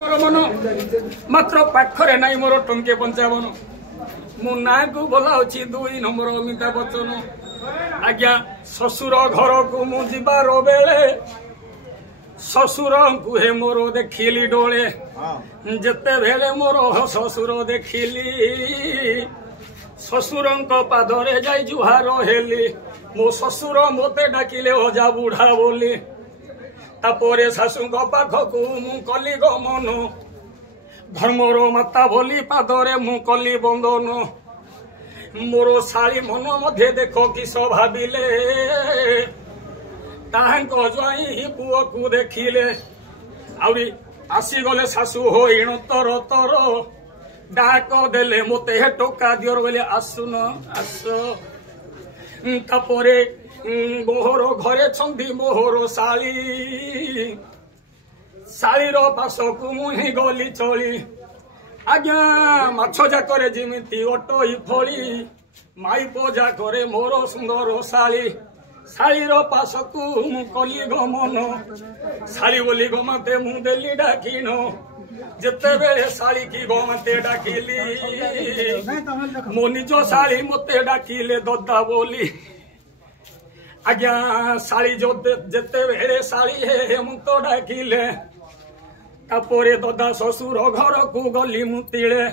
मन मात्र पाखरे नाई मोर टंके 55 मो ना को बोला अच्छी 2 नंबर अमिताभ बच्चन आज्ञा शशुर घर को मु जीवार बेले शशुर को हे मोर देखिली डोले जेते भेले मोर शशुर देखिली शशुर पादरे जाई जुहार हेली मो शशुर मते डाकिले अजा बुढ़ा बोली तापरे शाशु पाखकू मु कली गमन धर्मर माता बोली पादरे मु कली बंदन मोर शाली मन मध्य देख किस भाविले ज्वाई पुओ को देखिले आउरी आसीगले शाशु होइण तर तर डाक देले मते हे टोका दियर बोले आसुन आस तापरे मोहर घरे छंदी मोहर शाली शालीर पासकू मुही गली चली आज्ञा माछ जाकरे जिमिति अटई फली माइप जाकरे मोर सुंदर शाली शालीर पासकू मु कली गमन शाली बोली गमाते मु देली डाकिन जेते बेले शाली की गमाते डाकिली मो निज शाली मते डाकिले ददा बोली आज्ञा शाली जो जेते बेले शाली हे मुतो डाकिले तापरे ददा शशुर घर को गली मुतिले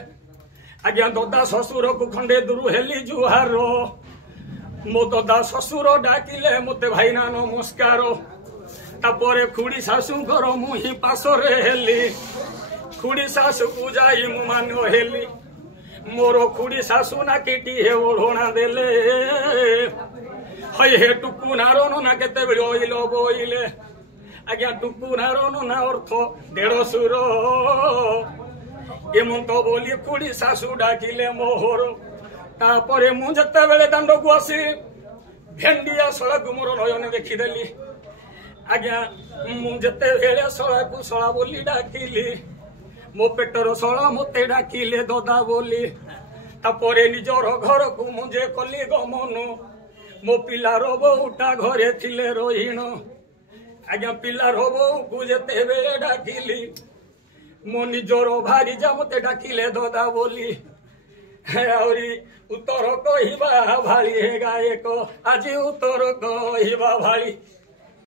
आज्ञा ददा शशुर को खंडे दूर हेली जुहार मो ददा शशुर डाकिले मते भाईना नमस्कार तापरे खुड़ी शाशु घर मुही पासरे हेली खुड़ी शाशु को जाई मु मानो हेली मोर खुड़ी शाशु ना किटी हे ओढ़ना देले हई हे टुकु नारो ना केते बेले ओइल बोइले आज्ञा टुकु नारो ना अर्थ 150 एमंत बोली खुड़ी शाशु डाकिले मोहर तापरे मु जते बेले दांड को आसी भेंडिया सळा को मोर नयन देखिदेली आज्ञा मु जते बेले सळा को सळा बोली डाकिली मो पेटर सळा मते डाकिले ददा बोली तापरे निजर घर को मुझे कली गमन मो पिलार बउटा घरे थिले रहीण आज्ञा पिलार बउ को जेते बेले डाकिली मो निजर भारी जा मते डाकिले ददा बोली आउरी उत्तर कहिबा भाली हे गायक आज उत्तर कहिबा भाली।